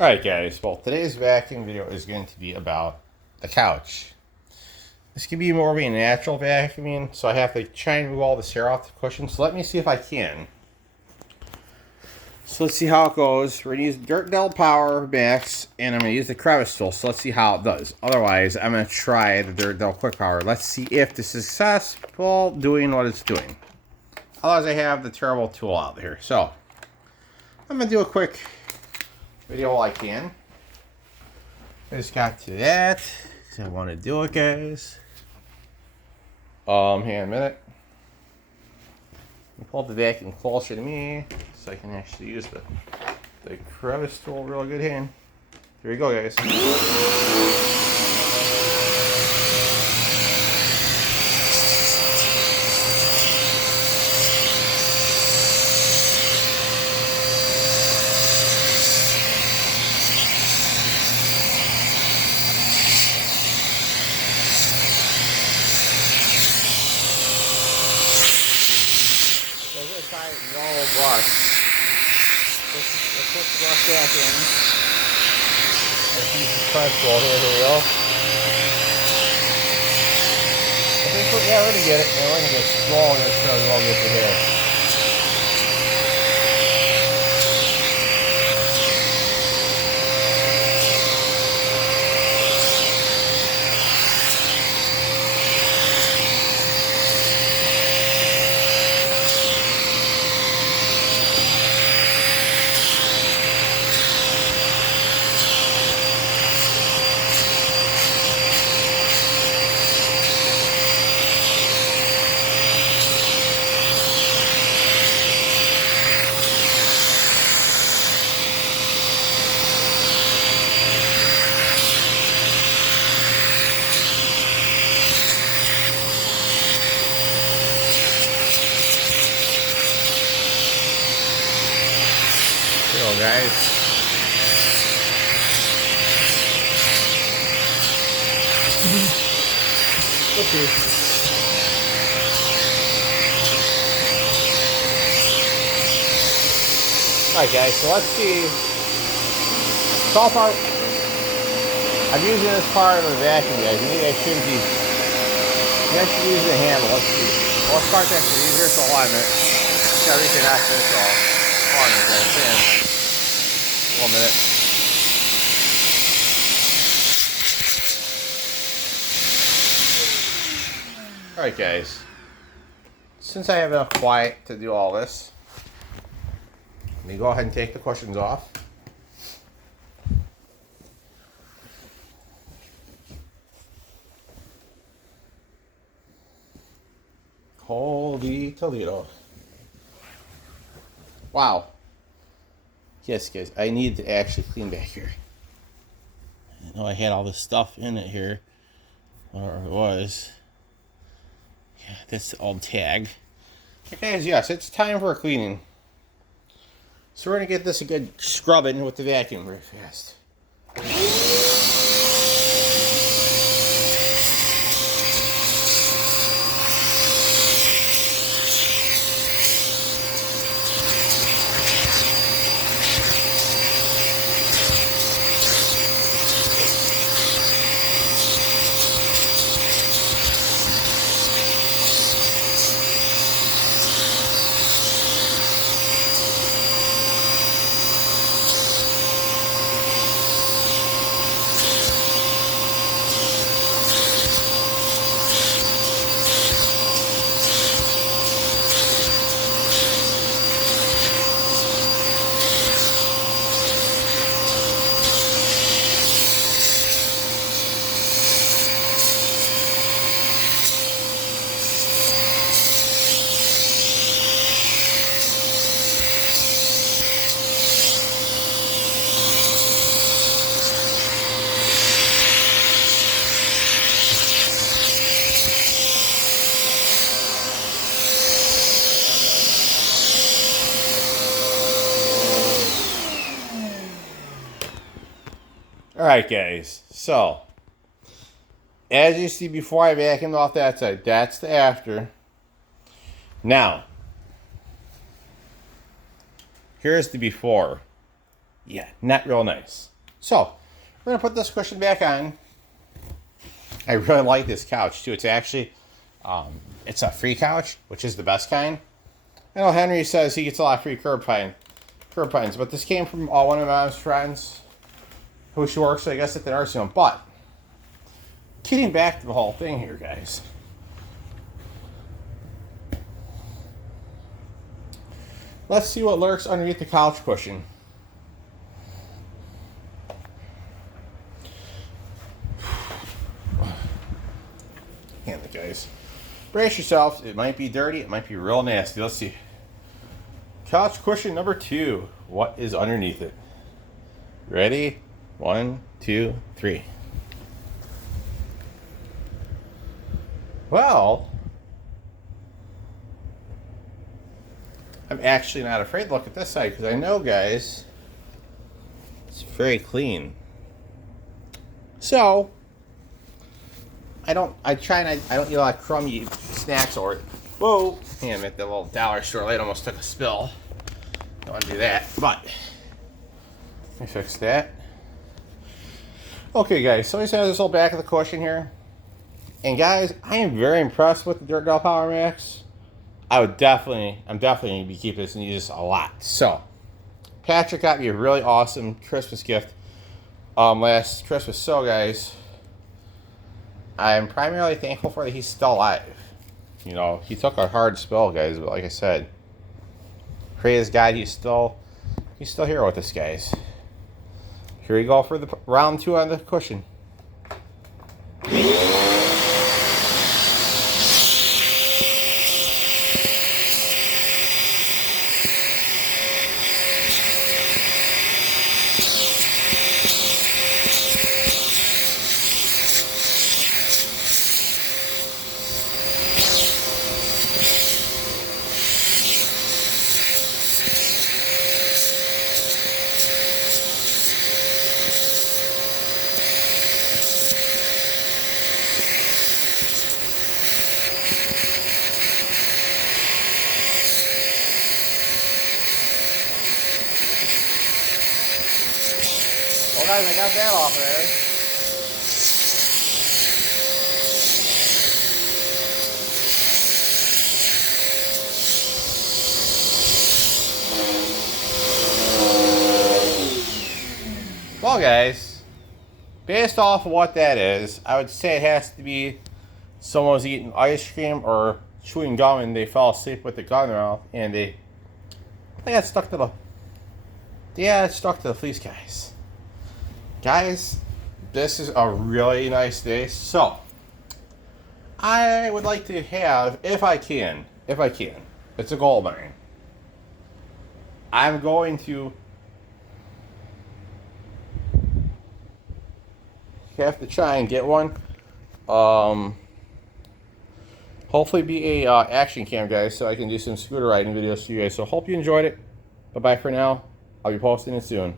Alright guys, well today's vacuum video is going to be about the couch. This could be more of a natural vacuuming, so I have to try and move all this hair off the cushion. So let me see if I can. So let's see how it goes. We're going to use Dirt Devil Power Max, and I'm going to use the crevice tool. So let's see how it does. Otherwise, I'm going to try the Dirt Devil Quick Power. Let's see if this is successful doing what it's doing. Otherwise, I have the terrible tool out here. So I'm going to do a quick video all I can. I just got to that because I want to do it, guys. Hang on a minute. Pull the vacuum closer to me so I can actually use the crevice tool real good hand. Here we go, guys. Yellow brush. Let's put the brush back in. Let's use the press tool here. Here we go. I think we're going to get it. We're going to get strong in this because we'll get the hair. Here we go, guys. Okay. Alright guys, so let's see. So far, I'm using this part of the vacuum, guys. Maybe I shouldn't be. I should use the handle. Let's see. Well, let's start that easier, so hold on a minute. Gotta reconnect this all. Hold on a minute, guys. 1 minute. Alright guys, since I have enough quiet to do all this, let me go ahead and take the cushions off. Holy Toledo. Wow. Yes guys, I need to actually clean back here. I know I had all this stuff in it here, or it was. Yeah, this old tag. Okay, guys, yes, it's time for a cleaning. So we're going to get this a good scrubbing with the vacuum very fast. Alright guys, so as you see before I vacuumed off that side, that's the after. Now, here's the before. Yeah, not real nice. So, we're going to put this cushion back on. I really like this couch, too. It's actually, it's a free couch, which is the best kind. I know Henry says he gets a lot of free curb pines, but this came from one of my mom's friends who she works, I guess, at the nursing home. But, getting back to the whole thing here, guys. Let's see what lurks underneath the couch cushion. Damn it, guys. Brace yourselves. It might be dirty. It might be real nasty. Let's see. Couch cushion number 2. What is underneath it? Ready? 1, 2, 3. Well, I'm actually not afraid to look at this side because I know, guys, it's very clean. So, I don't eat a lot of crummy snacks or, whoa, damn it, the little dollar store light almost took a spill. Don't want to do that, but, let me fix that. Okay, guys, so we just have this whole back of the cushion here. And guys, I am very impressed with the Dirt Doll Power Max. I'm definitely going to be keeping this and use this a lot. So, Patrick got me a really awesome Christmas gift last Christmas. So, guys, I'm primarily thankful for that he's still alive. You know, he took a hard spell, guys, but like I said, praise God, he's still here with us, guys. Here we go for the round 2 on the cushion. Well, guys, I got that off there. Well, guys, based off of what that is, I would say it has to be someone was eating ice cream or chewing gum and they fell asleep with the gum in their mouth and they got stuck to the fleece, guys. Guys, this is a really nice day. So, I would like to have, if I can, it's a goal of mine. I'm going to have to try and get one. Hopefully be a action cam, guys, so I can do some scooter riding videos for you guys. So hope you enjoyed it. Bye-bye for now. I'll be posting it soon.